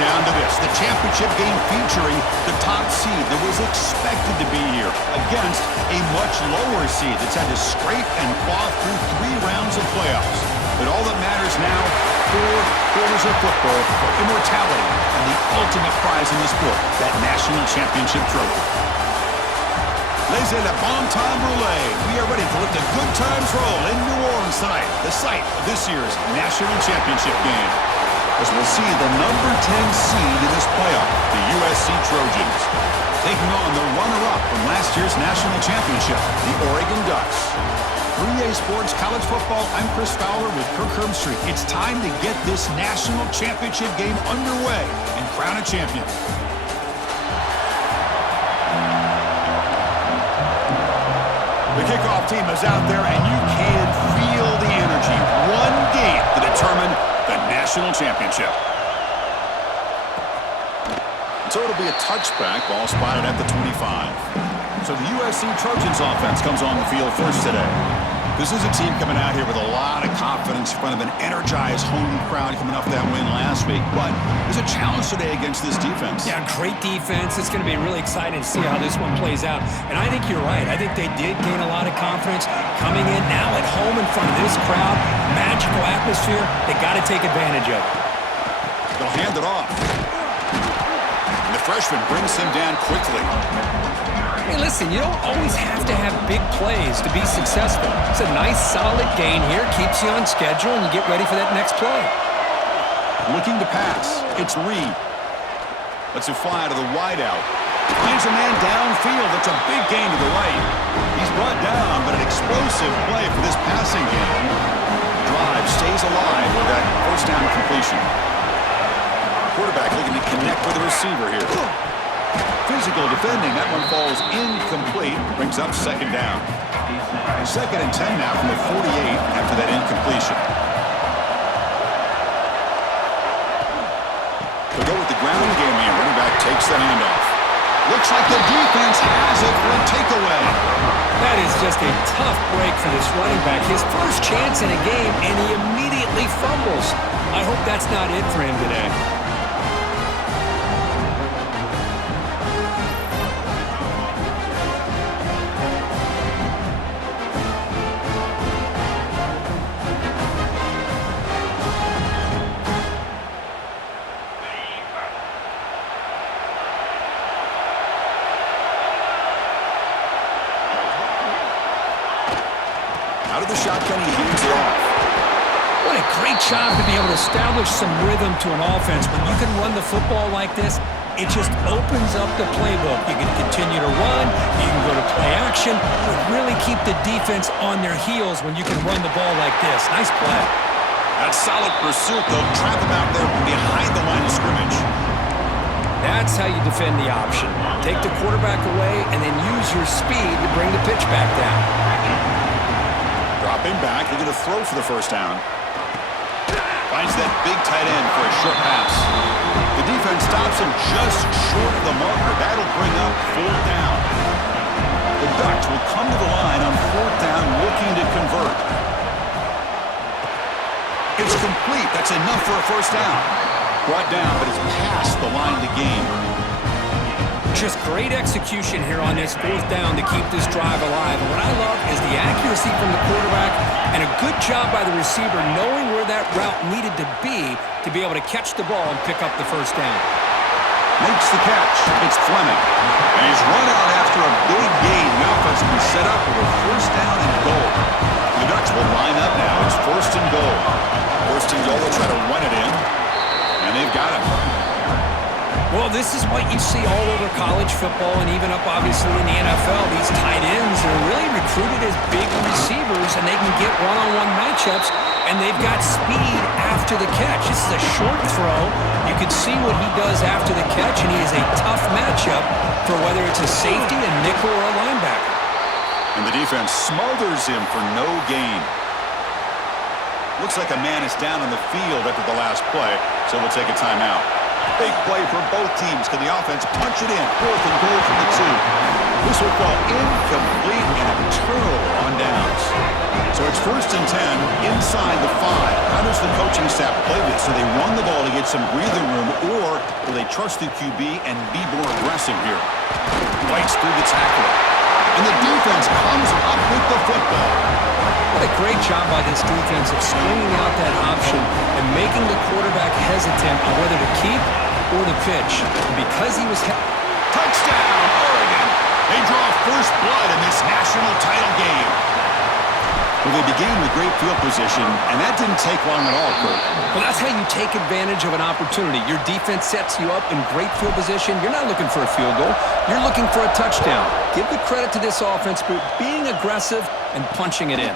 down to this. The championship game featuring the top seed that was expected to be here against a much lower seed that's had to scrape and claw through 3 rounds of playoffs. But all that matters now, 4 quarters of football for immortality and the ultimate prize in the sport, that national championship trophy. Laissez le bon temps rouler. We are ready to let the good times roll in New Orleans tonight, the site of this year's national championship game. As we'll see the number 10 seed in this playoff, the USC Trojans, taking on the runner-up from last year's national championship, the Oregon Ducks. 3A Sports College Football, I'm Chris Fowler with Kirk Herbstreit. It's time to get this national championship game underway and crown a champion. The kickoff team is out there, and you can feel the energy. One game to determine the national championship. So it'll be a touchback, ball spotted at the 25. So the USC Trojans offense comes on the field first today. This is a team coming out here with a lot of confidence in front of an energized home crowd coming off that win last week. But there's a challenge today against this defense. Yeah, great defense. It's going to be really exciting to see how this one plays out. And I think you're right. I think they did gain a lot of confidence coming in now at home in front of this crowd. Magical atmosphere. They got to take advantage of it. They'll hand it off. And the freshman brings him down quickly. Hey, listen, you don't always have to have big plays to be successful. It's a nice, solid gain here. Keeps you on schedule, and you get ready for that next play. Looking to pass. It's Reed. Lets it fly to the wideout. Finds a man downfield. It's a big gain to the right. He's brought down, but an explosive play for this passing game. The drive stays alive with that first down completion. Quarterback looking to connect with the receiver here. Physical defending. That one falls incomplete. Brings up second down. 2nd and 10 now from the 48 after that incompletion. They'll go with the ground game here. Running back takes the handoff. Looks like the defense has it for a takeaway. That is just a tough break for this running back. His first chance in a game, and he immediately fumbles. I hope that's not it for him today. Out of the shotgun, he hands it off. What a great job to be able to establish some rhythm to an offense. When you can run the football like this, it just opens up the playbook. You can continue to run, you can go to play action, but really keep the defense on their heels when you can run the ball like this. Nice play. That solid pursuit, they'll trap him out there behind the line of scrimmage. That's how you defend the option. Take the quarterback away and then use your speed to bring the pitch back down. Dropping back, looking to throw for the first down. Finds that big tight end for a short pass. The defense stops him just short of the marker. That'll bring up 4th down. The Ducks will come to the line on 4th down, looking to convert. It's complete. That's enough for a first down. Brought down, but it's past the line to gain. Just great execution here on this 4th down to keep this drive alive. And what I love is the accuracy from the quarterback and a good job by the receiver knowing where that route needed to be able to catch the ball and pick up the first down. Makes the catch. It's Fleming. And he's run out after a big gain. The offense will be set up with a first down and goal. The Ducks will line up now. It's 1st and goal. 1st and goal. They'll try to run it in. And they've got him. Well, this is what you see all over college football and even up, obviously, in the NFL. These tight ends are really recruited as big receivers, and they can get one-on-one matchups, and they've got speed after the catch. This is a short throw. You can see what he does after the catch, and he is a tough matchup for whether it's a safety, a nickel, or a linebacker. And the defense smothers him for no gain. Looks like a man is down on the field after the last play, so we'll take a timeout. Big play for both teams. Can the offense punch it in? 4th and goal from the 2. This will fall incomplete and a turnover on downs. So it's 1st and 10 inside the 5. How does the coaching staff play this? Do they run the ball to get some breathing room, or will they trust the QB and be more aggressive here? Fights through the tackle. And the defense comes up with the football. What a great job by this defense of screening out that option and making the quarterback hesitant on whether to keep or to pitch. And because he was... Touchdown, Oregon! They draw first blood in this national title game. Well, they began with great field position, and that didn't take long at all, Kurt. Well, that's how you take advantage of an opportunity. Your defense sets you up in great field position. You're not looking for a field goal. You're looking for a touchdown. Give the credit to this offense for being aggressive and punching it in.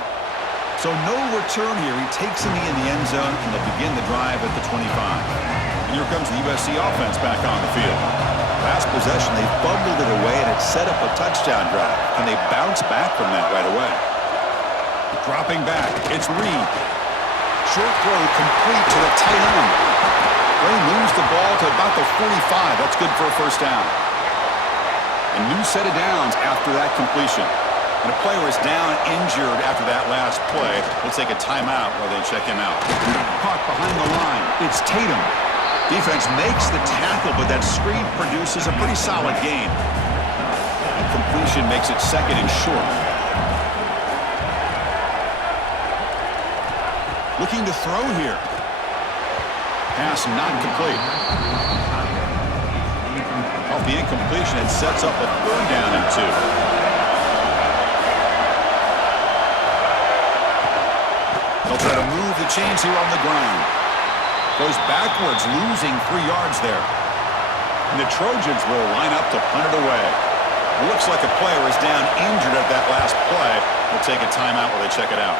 So no return here. He takes in the end zone, and they'll begin the drive at the 25. And here comes the USC offense back on the field. Last possession, they fumbled it away, and it set up a touchdown drive. And they bounce back from that right away. Dropping back, it's Reed. Short throw complete to the tight end. They moves the ball to about the 45. That's good for a first down. A new set of downs after that completion. And a player is down injured after that last play. We'll take a timeout while they check him out. Caught behind the line. It's Tatum. Defense makes the tackle, but that screen produces a pretty solid gain. And completion makes it 2nd and short. Looking to throw here. Pass not complete. Off the incompletion, it sets up a 3rd down and 2. They'll try to move the chains here on the ground. Goes backwards, losing 3 yards there. And the Trojans will line up to punt it away. It looks like a player is down injured at that last play. We'll take a timeout while they check it out.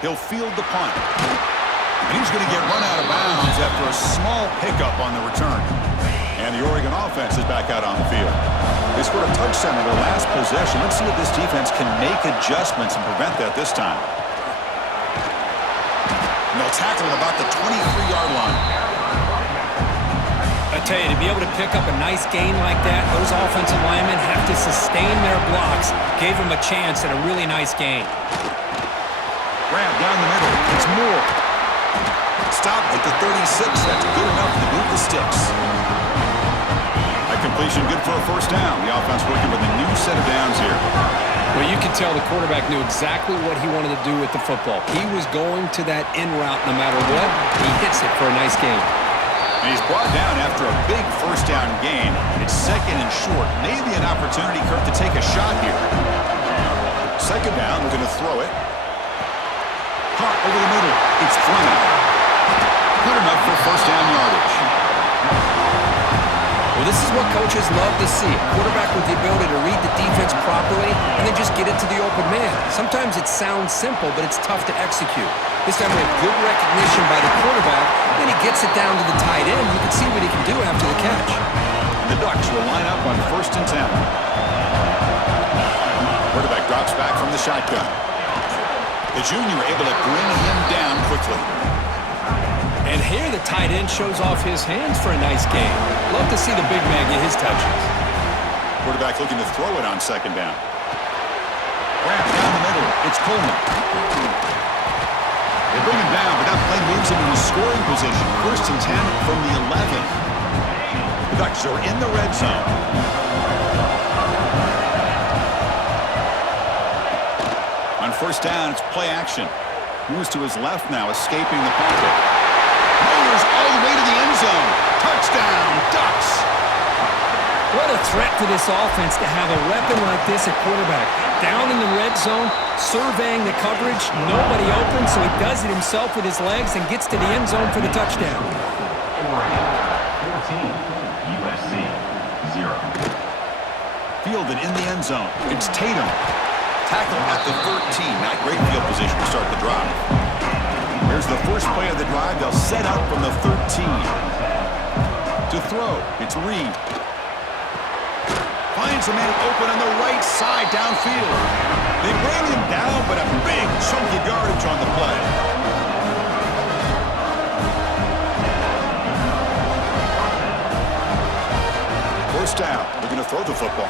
He'll field the punt. And he's going to get run out of bounds after a small pickup on the return. And the Oregon offense is back out on the field. They scored a touchdown in their last possession. Let's see if this defense can make adjustments and prevent that this time. And they'll tackle at about the 23-yard line. I tell you, to be able to pick up a nice gain like that, those offensive linemen have to sustain their blocks. Gave them a chance at a really nice gain. Grab down the middle. It's Moore. Stop at the 36. That's good enough to move the sticks. That completion good for a first down. The offense working with a new set of downs here. Well, you can tell the quarterback knew exactly what he wanted to do with the football. He was going to that in route no matter what. He hits it for a nice gain. And he's brought down after a big first down gain. It's 2nd and short. Maybe an opportunity, Kurt, to take a shot here. 2nd down. We're going to throw it. Caught over the middle. It's Fleming. Good enough for first down yardage. Well, this is what coaches love to see. A quarterback with the ability to read the defense properly and then just get it to the open man. Sometimes it sounds simple, but it's tough to execute. This time we have good recognition by the quarterback. Then he gets it down to the tight end. You can see what he can do after the catch. The Ducks will line up on 1st and 10. Quarterback drops back from the shotgun. The junior able to bring him down quickly. And here the tight end shows off his hands for a nice game. Love to see the big man get his touches. Quarterback looking to throw it on 2nd down. Grab down the middle. It's Coleman. They bring him down, but that play moves him into scoring position. 1st and 10 from the 11. The Ducks are in the red zone. On 1st down, it's play action. Moves to his left now, escaping the pocket. Moves all the way to the end zone. Touchdown, Ducks! What a threat to this offense to have a weapon like this at quarterback. Down in the red zone, surveying the coverage, nobody open, so he does it himself with his legs and gets to the end zone for the touchdown. Oregon 14, USC 0. Fielded in the end zone. It's Tatum. Tackle at the 13. Not great field position to start the drive. Here's the first play of the drive. They'll set up from the 13. To throw, it's Reed. Finds a man open on the right side downfield. They bring him down, but a big chunky yardage on the play. First down. They're going to throw the football.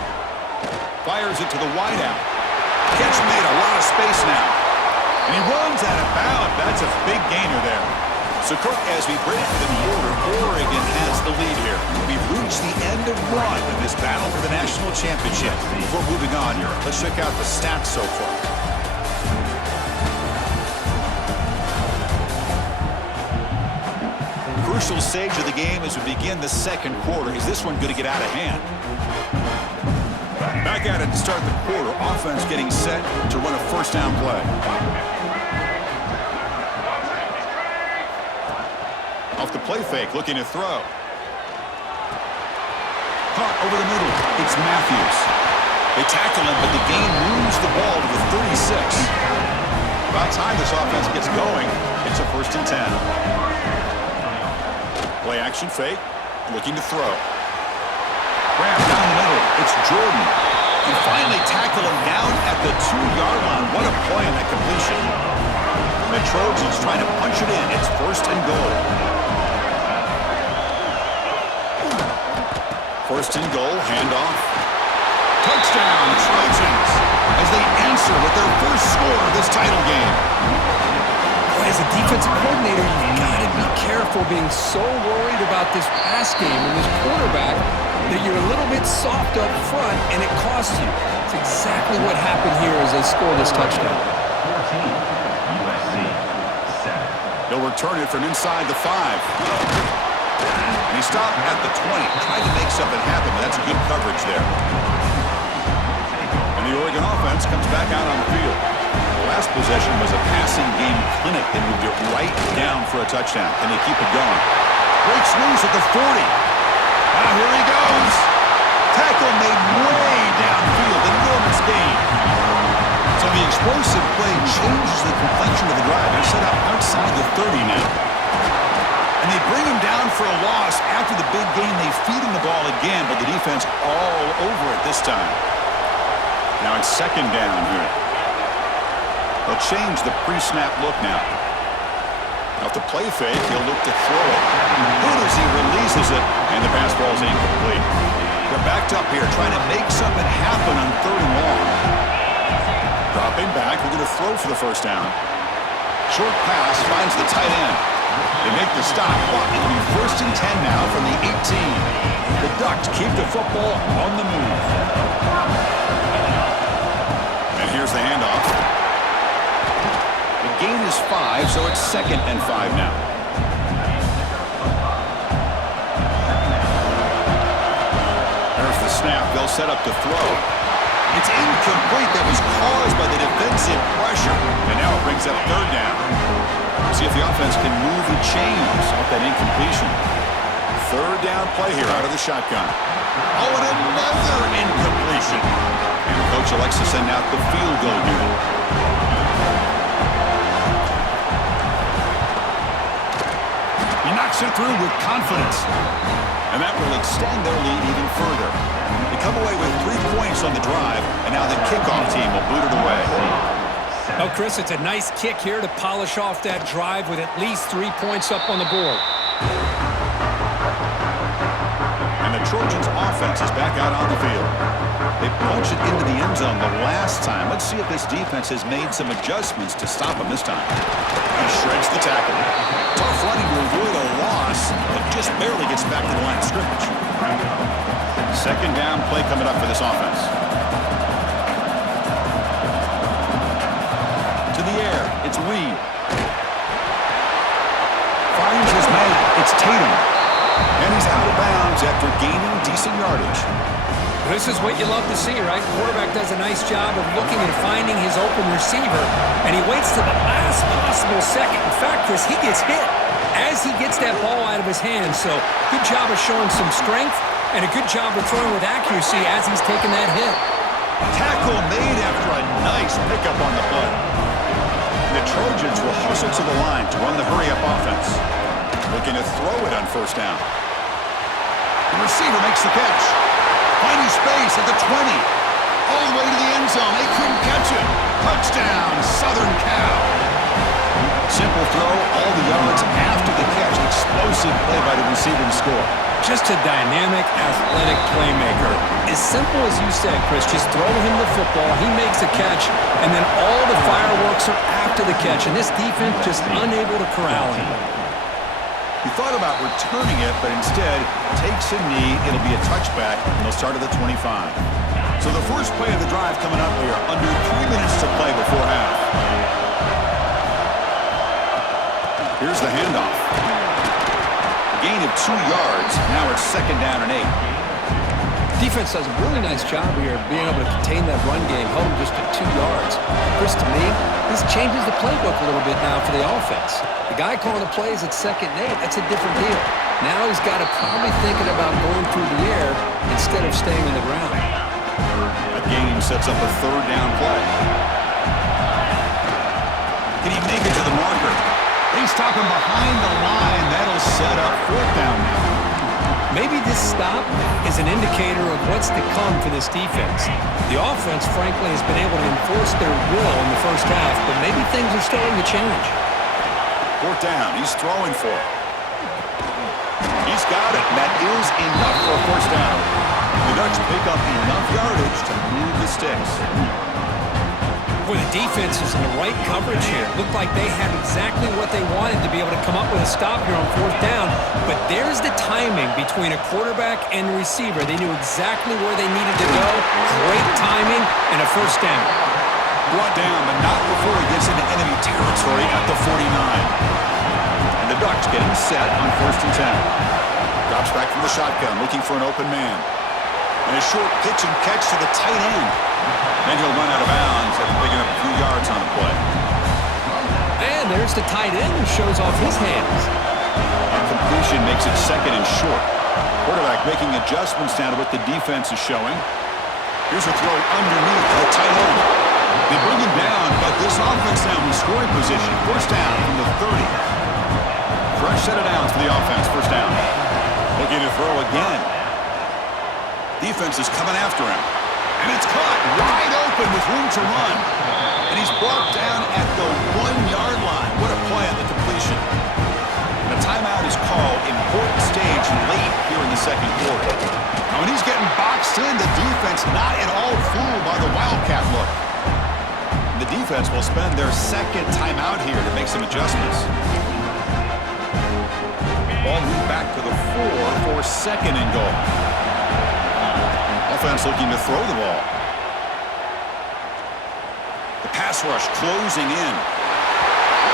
Fires it to the wideout. Catch made, a lot of space now. And he runs out of bounds. That's a big gainer there. So, Kirk, as we break for the quarter, Oregon has the lead here. We've reached the end of one in this battle for the national championship. Before moving on here, let's check out the stats so far. Crucial stage of the game as we begin the second quarter. Is this one going to get out of hand? Back at it to start the quarter. Offense getting set to run a first down play. Off the play fake, looking to throw. Caught over the middle. It's Matthews. They tackle him, but the gain moves the ball to the 36. About time this offense gets going. It's a 1st and 10. Play action fake, looking to throw. Grab down the middle. It's Jordan. And finally tackle him down at the 2-yard line. What a play on that completion. The Trojans trying to punch it in. It's 1st and goal. 1st and goal, handoff. Touchdown, Trojans, as they answer with their first score of this title game. As a defensive coordinator, you've got to be careful being so worried about this pass game and this quarterback that you're a little bit soft up front, and it costs you. It's exactly what happened here as they score this touchdown. 14, USC 7. They'll return it from inside the 5. And he stopped at the 20, tried to make something happen, but that's good coverage there. And the Oregon offense comes back out on the field. The last possession was a passing game clinic. They moved it right down for a touchdown. Can they keep it going? Breaks loose at the 40. Now here he goes. Tackle made way downfield. Enormous gain. So the explosive play changes the complexion of the drive. They're set up outside the 30 now. And they bring him down for a loss. After the big gain, they feed him the ball again, but the defense all over it this time. Now it's 2nd down here. They'll change the pre-snap look now. Off the play fake, he'll look to throw it. Hooters, he releases it, and the pass ball is incomplete. They're backed up here, trying to make something happen on 3rd and long. Dropping back, we're going to throw for the first down. Short pass finds the tight end. They make the stop, but it'll be 1st and 10 now from the 18. The Ducks keep the football on the move. And here's the handoff. The gain is 5, so it's 2nd and 5 now. There's the snap. They'll set up to throw. It's incomplete. That was caused by the defensive pressure. And now it brings up 3rd down. See if the offense can move the chains off that incompletion. 3rd down play here out of the shotgun. Oh, and another incompletion. And the coach elects to send out the field goal unit. He knocks it through with confidence. And that will extend their lead even further. They come away with 3 points on the drive, and now the kickoff team will boot it away. Oh, Chris, it's a nice kick here to polish off that drive with at least 3 points up on the board. And the Trojans' offense is back out on the field. They punched it into the end zone the last time. Let's see if this defense has made some adjustments to stop them this time. He shreds the tackle. Tough running to avoid a loss, but just barely gets back to the line of scrimmage. 2nd down play coming up for this offense. To the air, it's Reed. Finds his man, it's Tatum. And he's out of bounds after gaining decent yardage. This is what you love to see, right? The quarterback does a nice job of looking and finding his open receiver, and he waits to the last possible second. In fact, Chris, he gets hit as he gets that ball out of his hands. So good job of showing some strength and a good job of throwing with accuracy as he's taking that hit. Tackle made after a nice pickup on the play. The Trojans will hustle to the line to run the hurry-up offense. Looking to throw it on 1st down. The receiver makes the catch. Finding space at the 20. All the way to the end zone. They couldn't catch it. Touchdown, Southern Cal. So Simple throw, all the yards after the catch. Explosive play by the receiver to score. Just a dynamic, athletic playmaker. As simple as you said, Chris, just throw him the football, he makes a catch, and then all the fireworks are after the catch, and this defense just unable to corral him. He thought about returning it, but instead takes a knee. It'll be a touchback, and they'll start at the 25. So the first play of the drive coming up here, under 3 minutes to play before half. Here's the handoff. Gain of 2 yards. Now it's 2nd down and 8. Defense does a really nice job here of being able to contain that run game, held him just at 2 yards. Chris, to me, this changes the playbook a little bit now for the offense. The guy calling the plays at 2nd and 8, that's a different deal. Now he's got to probably thinking about going through the air instead of staying on the ground. That game sets up a 3rd down play. Can he make it to the marker? They stop him behind the line. That'll set up 4th down now. Maybe this stop is an indicator of what's to come for this defense. The offense, frankly, has been able to enforce their will in the first half, but maybe things are starting to change. 4th down. He's throwing for it. He's got it. That is enough for a 1st down. The Ducks pick up enough yardage to move the sticks. Boy, the defense is in the right coverage here. Looked like they had exactly what they wanted to be able to come up with a stop here on 4th down. But there's the timing between a quarterback and a receiver. They knew exactly where they needed to go. Great timing and a 1st down. Brought down, but not before he gets into enemy territory at the 49. And the Ducks getting set on 1st and 10. Drops back from the shotgun, looking for an open man. And a short pitch and catch to the tight end. Then he'll run out of bounds after picking up a few yards on the play. And there's the tight end who shows off his hands. A completion makes it 2nd and short. Quarterback making adjustments now to what the defense is showing. Here's a throw underneath to the tight end. They bring him down, but this offense now in scoring position. 1st down from the 30. Fresh set of downs for the offense. 1st down. Looking to throw again. Defense is coming after him. And it's caught wide open with room to run. And he's brought down at the 1-yard line. What a play on the completion. And a timeout is called. Important stage late here in the 2nd quarter. Now when he's getting boxed in, the defense not at all fooled by the Wildcat look. And the defense will spend their 2nd timeout here to make some adjustments. Ball moved back to the 4 for 2nd and goal. Offense looking to throw the ball. The pass rush closing in.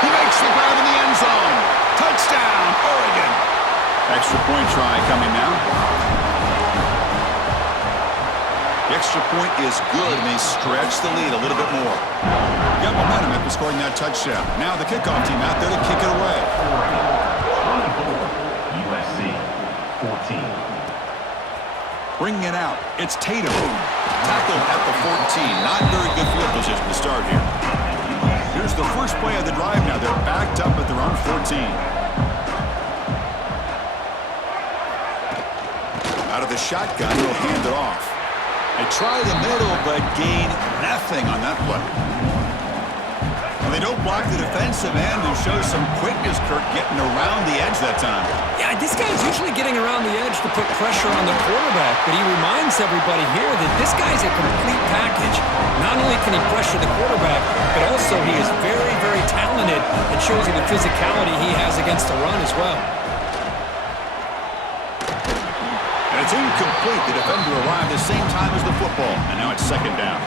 He makes the grab in the end zone. Touchdown, Oregon. Extra point try coming now. The extra point is good, and they stretch the lead a little bit more. Got momentum after scoring that touchdown. Now the kickoff team out there to kick it away. USC 14. Bringing it out, it's Tatum. Tackled at the 14. Not very good field position to start here. Here's the first play of the drive now. They're backed up at their own 14. Out of the shotgun, he'll hand it off. They try the middle, but gain nothing on that play. And they don't block the defensive end, who shows some quickness, Kirk, getting around the edge that time. Yeah, this guy's usually getting around the edge to put pressure on the quarterback, but he reminds everybody here that this guy's a complete package. Not only can he pressure the quarterback, but also he is very, very talented and shows you the physicality he has against the run as well. And it's incomplete. The defender arrived the same time as the football, and now it's 2nd down.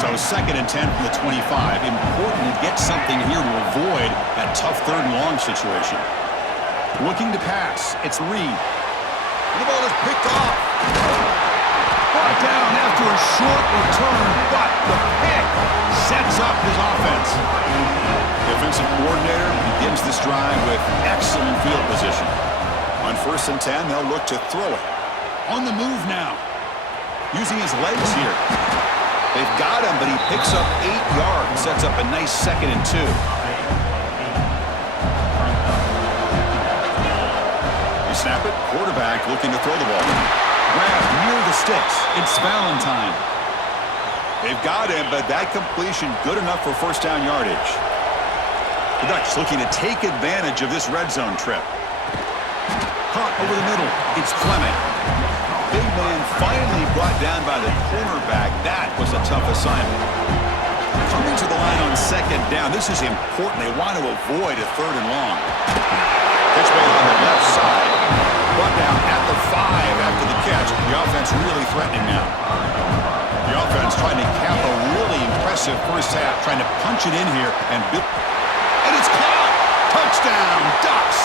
So 2nd and 10 from the 25. Important to get something here to avoid that tough 3rd and long situation. Looking to pass. It's Reed. The ball is picked off. Brought down after a short return, but the pick sets up his offense. The offensive coordinator begins this drive with excellent field position. On 1st and 10, they'll look to throw it. On the move now. Using his legs here. They've got him, but he picks up 8 yards. Sets up a nice 2nd and 2. They snap it. Quarterback looking to throw the ball. Grab near the sticks. It's Valentine. They've got him, but that completion good enough for 1st down yardage. The Ducks looking to take advantage of this red zone trip. Caught over the middle. It's Fleming. Big man finally brought down by the cornerback. That was a tough assignment. Coming to the line on second down. This is important. They want to avoid a 3rd and long. Catch made on the left side. Brought down at the 5 after the catch. The offense really threatening now. The offense trying to cap a really impressive first half. Trying to punch it in here and build. And it's caught! Touchdown, Ducks!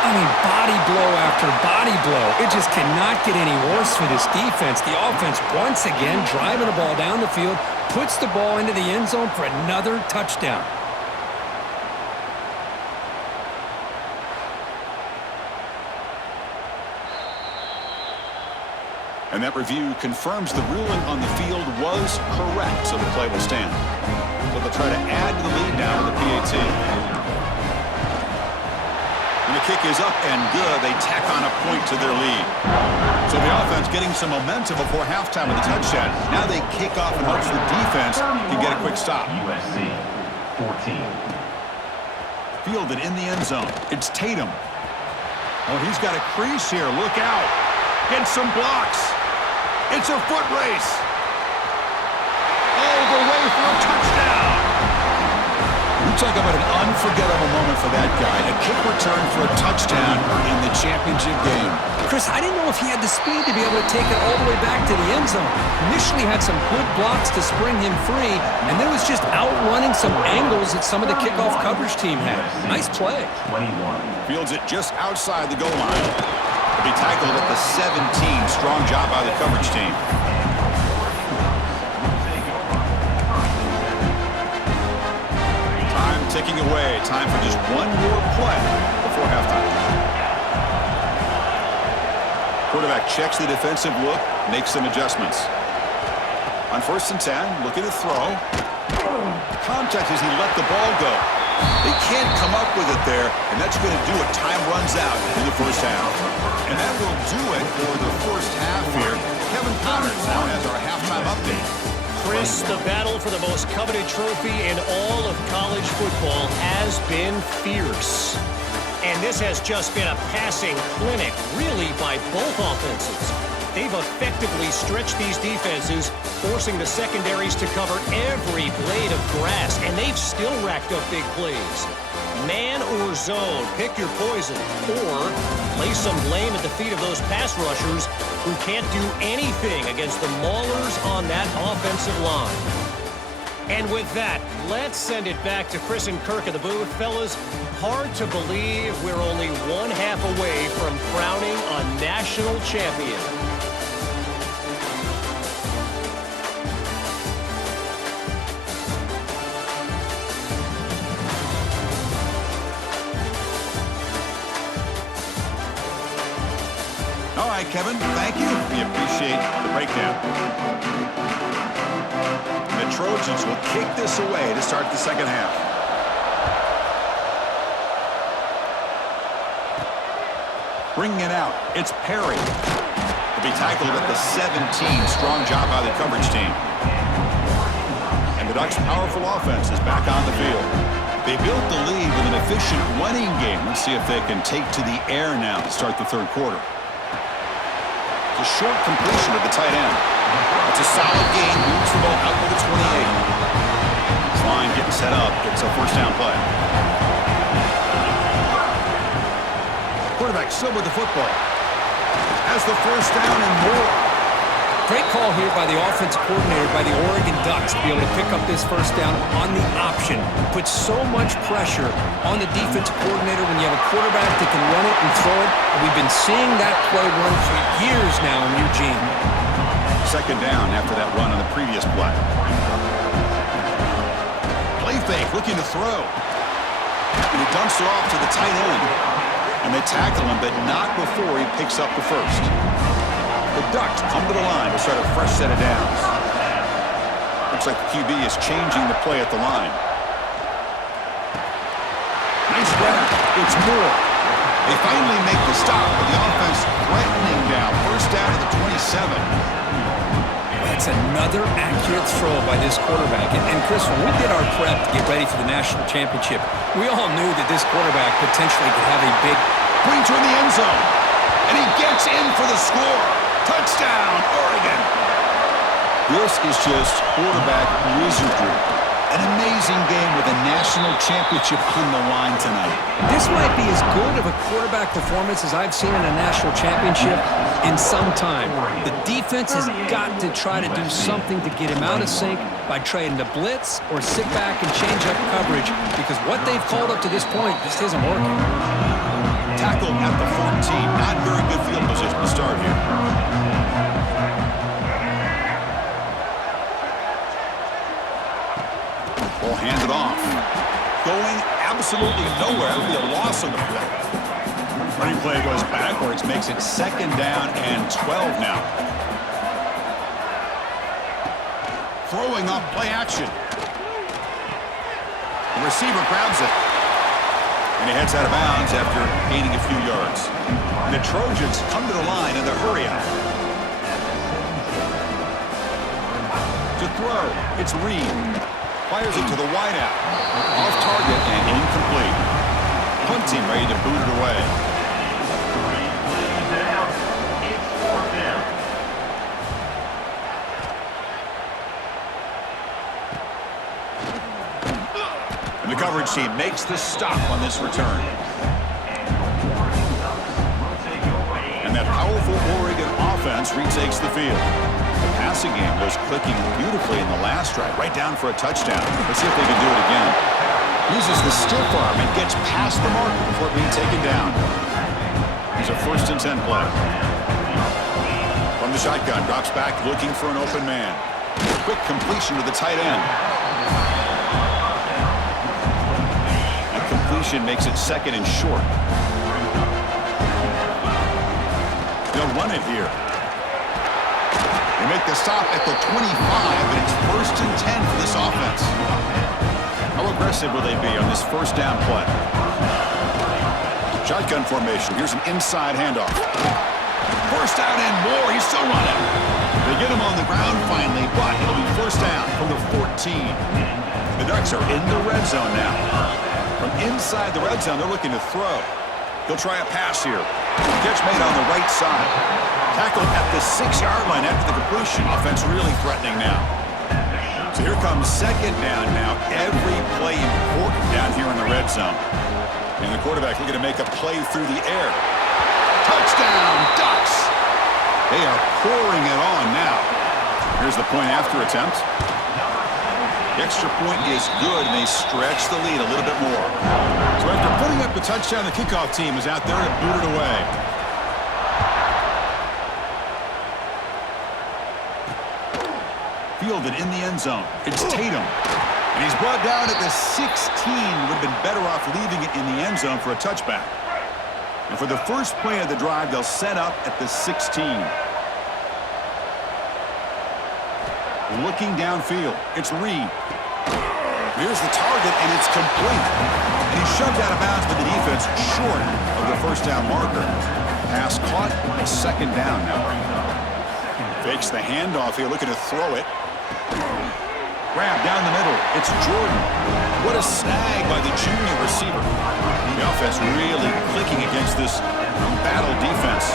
I mean, body blow after body blow. It just cannot get any worse for this defense. The offense, once again, driving the ball down the field, puts the ball into the end zone for another touchdown. And that review confirms the ruling on the field was correct, so the play will stand. So they'll try to add to the lead now with the PAT. And the kick is up and good. They tack on a point to their lead. So the offense getting some momentum before halftime with the touchdown. Now they kick off in hopes the defense can get a quick stop. USC 14. Fielded in the end zone. It's Tatum. Oh, he's got a crease here. Look out. Get some blocks. It's a foot race. All the way for a touchdown. You talk about an unforgettable moment for that guy. A kick return for a touchdown in the championship game. Chris, I didn't know if he had the speed to be able to take it all the way back to the end zone. Initially had some good blocks to spring him free, and then was just outrunning some angles that some of the kickoff coverage team had. Nice play. 21. Fields it just outside the goal line. To be tackled at the 17. Strong job by the coverage team. Time ticking away. Time for just one more play before halftime. Quarterback checks the defensive look, makes some adjustments. On 1st and 10, looking to throw. Contact as he let the ball go. They can't come up with it there, and that's going to do it. Time runs out in the first half. And that will do it for the first half here. Kevin Connors now has our halftime update. Chris, the battle for the most coveted trophy in all of college football has been fierce. And this has just been a passing clinic, really, by both offenses. They've effectively stretched these defenses, forcing the secondaries to cover every blade of grass, and they've still racked up big plays. Man or zone, pick your poison, or lay some blame at the feet of those pass rushers who can't do anything against the maulers on that offensive line. And with that, let's send it back to Chris and Kirk in the booth. Fellas, hard to believe we're only one half away from crowning a national champion. All right, Kevin, thank you. We appreciate the breakdown. The Trojans will kick this away to start the second half. Bringing it out, it's Perry. To be tackled at the 17. Strong job by the coverage team. And the Ducks' powerful offense is back on the field. They built the lead with an efficient running game. Let's see if they can take to the air now to start the third quarter. It's a short completion of the tight end. It's a solid gain. Moves the ball out to the 28. This line getting set up. It's a first down play. Quarterback still with the football. Has the first down and more. Great call here by the offensive coordinator, by the Oregon Ducks, to be able to pick up this first down on the option. Puts so much pressure on the defensive coordinator when you have a quarterback that can run it and throw it. And we've been seeing that play run for years now in Eugene. Second down after that run on the previous play. Play fake, looking to throw. And he dumps it off to the tight end. And they tackle him, but not before he picks up the first. The Ducks come to the line to start a fresh set of downs. Looks like the QB is changing the play at the line. Nice grab. It's Moore. They finally make the stop, but the offense threatening now. First down to the 27. That's another accurate throw by this quarterback. And Chris, when we did our prep to get ready for the national championship, we all knew that this quarterback potentially could have a big Breacher in the end zone. And he gets in for the score. Touchdown, Oregon. This is just quarterback wizardry. An amazing game with a national championship on the line tonight. This might be as good of a quarterback performance as I've seen in a national championship in some time. The defense has got to try to do something to get him out of sync by trying to blitz or sit back and change up coverage, because what they've called up to this point just isn't working. Tackle at the 14. Not very good field position to start here. Ball handed off. Going absolutely nowhere. It'll be a loss on the play. Running play goes backwards, makes it 2nd down and 12 now. Throwing off play action. The receiver grabs it. And he heads out of bounds after gaining a few yards. And the Trojans come to the line in the hurry-up. To throw, it's Reed. Fires it to the wideout. Off target and incomplete. Punting ready to boot it away. And the coverage team makes the stop on this return. And that powerful Oregon offense retakes the field. The passing game was clicking beautifully in the last drive, right down for a touchdown. Let's see if they can do it again. Uses the stiff arm and gets past the marker before being taken down. He's a 1st and 10 play. From the shotgun, drops back looking for an open man. Quick completion to the tight end. That completion makes it 2nd and short. They'll run it here. They make the stop at the 25, and it's 1st and 10 for this offense. How aggressive will they be on this 1st down play? Shotgun formation. Here's an inside handoff. 1st down and more. He's still running. They get him on the ground finally, but it'll be 1st down from the 14. The Ducks are in the red zone now. From inside the red zone, they're looking to throw. He'll try a pass here. Catch made on the right side. Tackled at the 6-yard line after the completion. Offense really threatening now. So here comes 2nd down now. Every play important down here in the red zone. And the quarterback looking to make a play through the air. Touchdown, Ducks! They are pouring it on now. Here's the point after attempt. The extra point is good, and they stretch the lead a little bit more. So after putting up the touchdown, the kickoff team is out there to boot it away. Fielded in the end zone. It's Tatum. And he's brought down at the 16. Would have been better off leaving it in the end zone for a touchback. And for the first play of the drive, they'll set up at the 16. Looking downfield. It's Reed. Here's the target, and it's complete. And he's shoved out of bounds with the defense short of the 1st down marker. Pass caught. 2nd down now. Fakes the handoff here, looking to throw it. Grab down the middle. It's Jordan. What a snag by the junior receiver. The offense really clicking against this battle defense.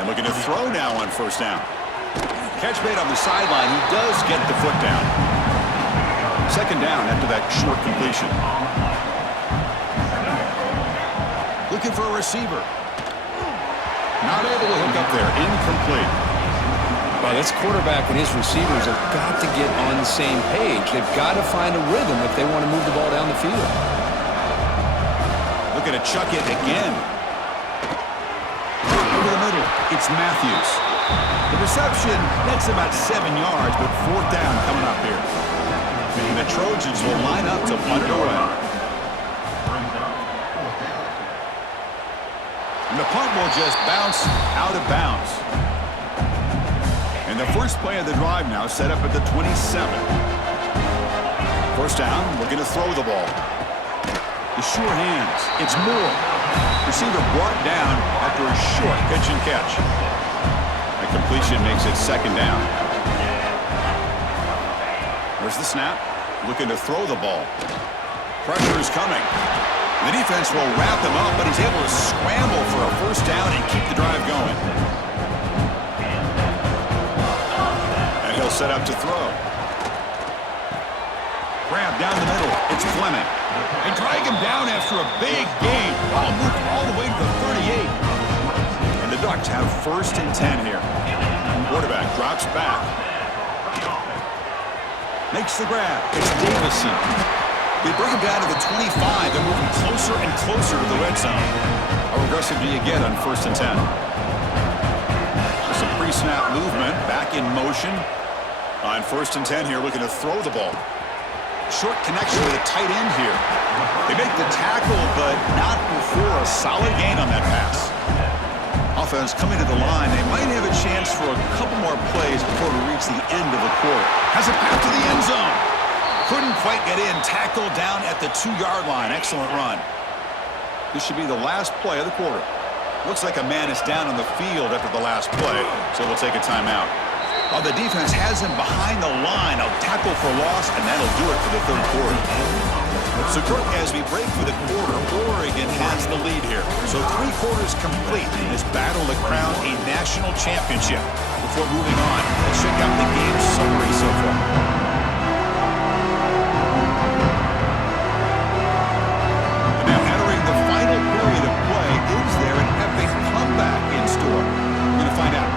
And looking to throw now on 1st down. Catch made on the sideline. He does get the foot down. 2nd down after that short completion. Looking for a receiver. Not able to hook up there. Incomplete. Well, this quarterback and his receivers have got to get on the same page. They've got to find a rhythm if they want to move the ball down the field. Looking to chuck it again. Over the middle, it's Matthews. The reception, that's about 7 yards, but 4th down coming up here. And the Trojans will line up to punt it away. And the punt will just bounce out of bounds. And the first play of the drive now set up at the 27. 1st down, looking to throw the ball. The sure hands. It's Moore. Receiver brought down after a short pitch and catch. A completion makes it second down. There's the snap. Looking to throw the ball. Pressure is coming. The defense will wrap him up, but he's able to scramble for a first down and keep the drive going. And he'll set up to throw. Grab down the middle. It's Fleming. They drag him down after a big gain. Ball moved all the way to the 38. And the Ducks have 1st and 10 here. Quarterback drops back. Makes the grab. It's Davison. They bring him down to the 25. They're moving closer and closer to the red zone. How aggressive do you get on 1st and 10? Some pre-snap movement. Back in motion. On 1st and 10 here, looking to throw the ball. Short connection with a tight end here. They make the tackle, but not before a solid gain on that pass. Offense coming to the line. They might have a chance for a couple more plays before we reach the end of the quarter. Has a pass to the end zone. Couldn't quite get in. Tackled down at the 2-yard line. Excellent run. This should be the last play of the quarter. Looks like a man is down on the field after the last play, so we'll take a timeout. Oh, the defense has him behind the line. A tackle for loss, and that'll do it for the 3rd quarter. So, Kirk, as we break for the quarter, Oregon has the lead here. So 3 quarters complete in this battle to crown a national championship. Before moving on, let's check out the game summary so far. And now entering the final period of play, is there an epic comeback in store? We're going to find out.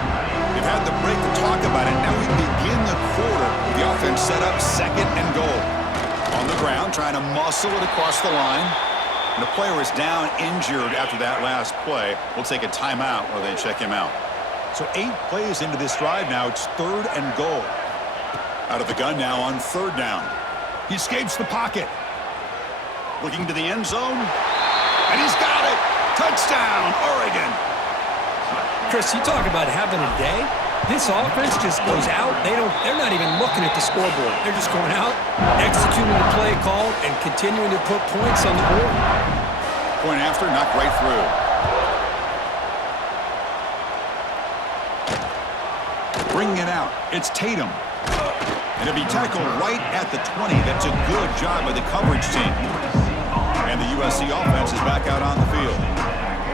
We've had the break to talk about it. Now we begin the quarter with the offense set up 2nd and goal. On the ground, trying to muscle it across the line. And the player is down injured after that last play. We'll take a timeout while they check him out. So 8 plays into this drive now. It's 3rd and goal. Out of the gun now on 3rd down. He escapes the pocket. Looking to the end zone. And he's got it. Touchdown, Oregon. Chris, you talk about having a day. This offense just goes out. They're not even looking at the scoreboard. They're just going out, executing the play call, and continuing to put points on the board. Point after, knocked right through. Bringing it out. It's Tatum. And it'll be tackled right at the 20. That's a good job by the coverage team. And the USC offense is back out on the field.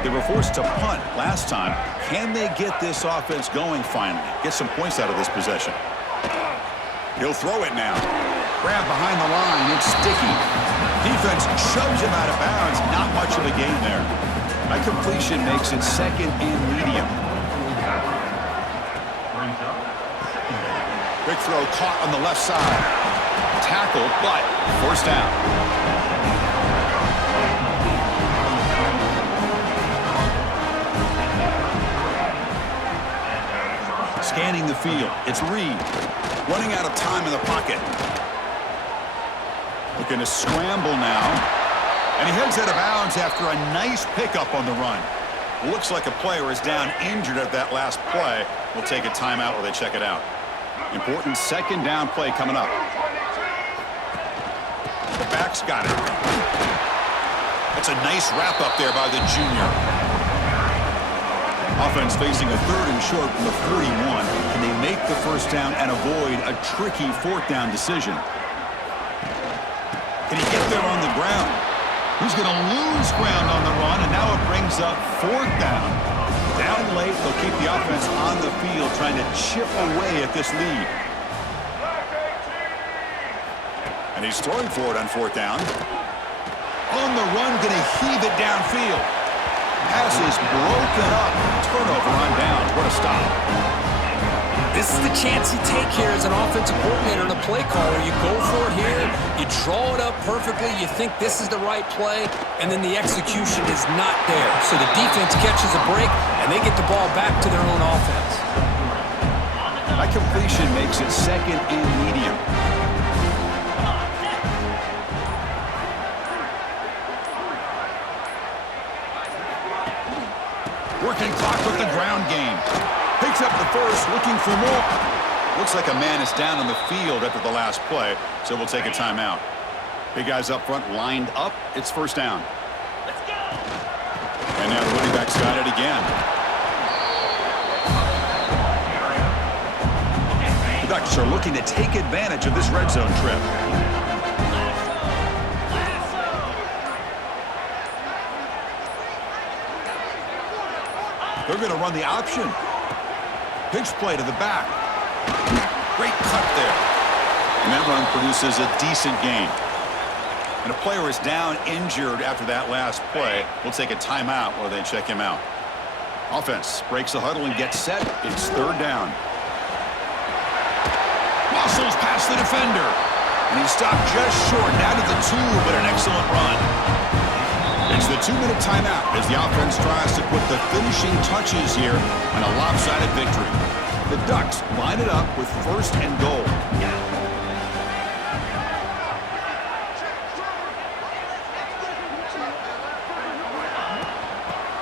They were forced to punt last time. Can they get this offense going finally? Get some points out of this possession. He'll throw it now. Grab behind the line. It's sticky. Defense shoves him out of bounds. Not much of a gain there. That completion makes it 2nd and medium. Quick throw caught on the left side. Tackle, but 1st down. Scanning the field. It's Reed. Running out of time in the pocket. Looking to scramble now. And he heads out of bounds after a nice pickup on the run. Looks like a player is down injured at that last play. We'll take a timeout while they check it out. Important 2nd down play coming up. The back's got it. That's a nice wrap up there by the junior. Offense facing a 3rd and short from the 41. Can they make the 1st down and avoid a tricky 4th down decision? Can he get there on the ground? He's going to lose ground on the run, and now it brings up 4th down. Down late, they'll keep the offense on the field trying to chip away at this lead. And he's throwing for it on 4th down. On the run, going to heave it downfield. Pass is broken up. Turnover on downs. What a stop. This is the chance you take here as an offensive coordinator and a play caller. You go for it here. You draw it up perfectly. You think this is the right play, and then the execution is not there. So the defense catches a break, and they get the ball back to their own offense. That completion makes it 2nd and medium. Working clock with the ground game. Picks up the 1st, looking for more. Looks like a man is down on the field after the last play, so we'll take a timeout. Big guys up front lined up. It's 1st down. Let's go. And now the running back's got it again. Ducks are looking to take advantage of this red zone trip. They're going to run the option. Pitch play to the back. Great cut there. And that run produces a decent gain. And a player is down injured after that last play. We'll take a timeout while they check him out. Offense breaks the huddle and gets set. It's third down. Muscles past the defender. And he stopped just short, down to the 2, but an excellent run. It's the 2-minute timeout as the offense tries to put the finishing touches here on a lopsided victory. The Ducks line it up with first and goal.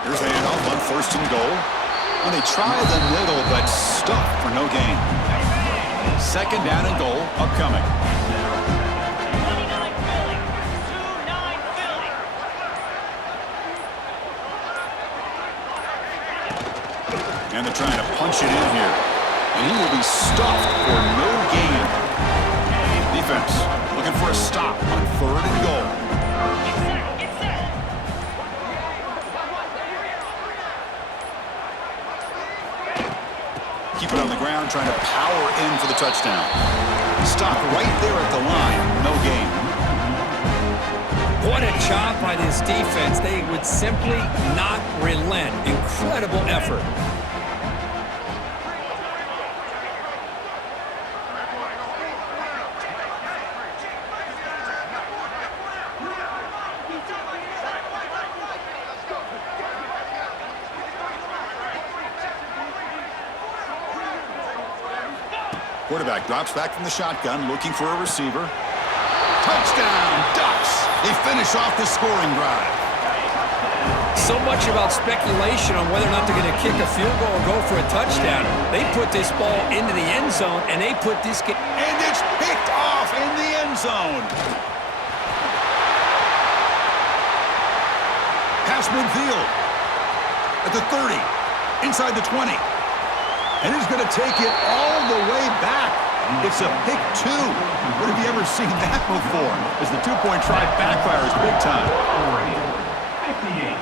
Here's the handoff on first and goal. And they try the middle, but stuffed for no gain. Second down and goal upcoming. And they're trying to punch it in here. And he will be stuffed for no gain. Defense looking for a stop on third and goal. Keep it on the ground, trying to power in for the touchdown. Stop right there at the line. No gain. What a job by this defense. They would simply not relent. Incredible effort. Quarterback drops back from the shotgun, looking for a receiver. Touchdown, Ducks! They finish off the scoring drive. So much about speculation on whether or not they're going to kick a field goal or go for a touchdown. They put this ball into the end zone, and they put this game... And it's picked off in the end zone. Pass midfield. At the 30. Inside the 20. And he's going to take it all the way back. It's a pick 2. What have you ever seen that before? As the 2-point try backfires big time. 58,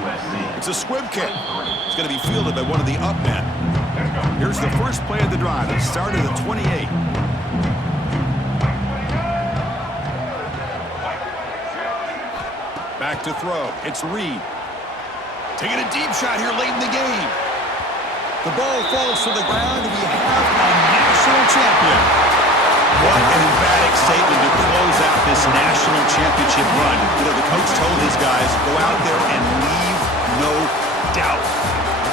USC. It's a squib kick. It's going to be fielded by one of the up men. Here's the first play of the drive. It started at 28. Back to throw. It's Reed. Taking a deep shot here late in the game. The ball falls to the ground, and we have a national champion. What an emphatic statement to close out this national championship run. You know, the coach told his guys, go out there and leave no doubt.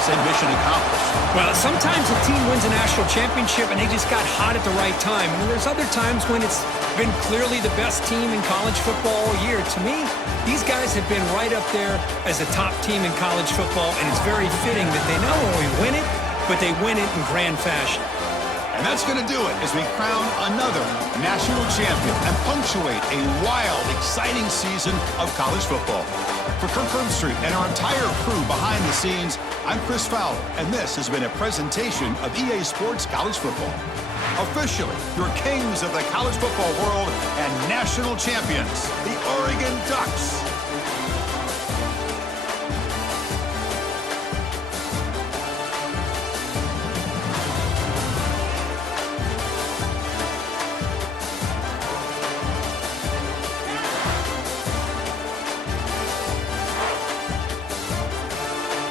Say mission accomplished. Well, sometimes a team wins a national championship and they just got hot at the right time. And there's other times when it's been clearly the best team in college football all year. To me, these guys have been right up there as the top team in college football, and it's very fitting that they not only win it, but they win it in grand fashion. And that's going to do it as we crown another national champion and punctuate a wild, exciting season of college football. For Kirk Herbstreit and our entire crew behind the scenes, I'm Chris Fowler, and this has been a presentation of EA Sports College Football. Officially, your kings of the college football world and national champions, the Oregon Ducks.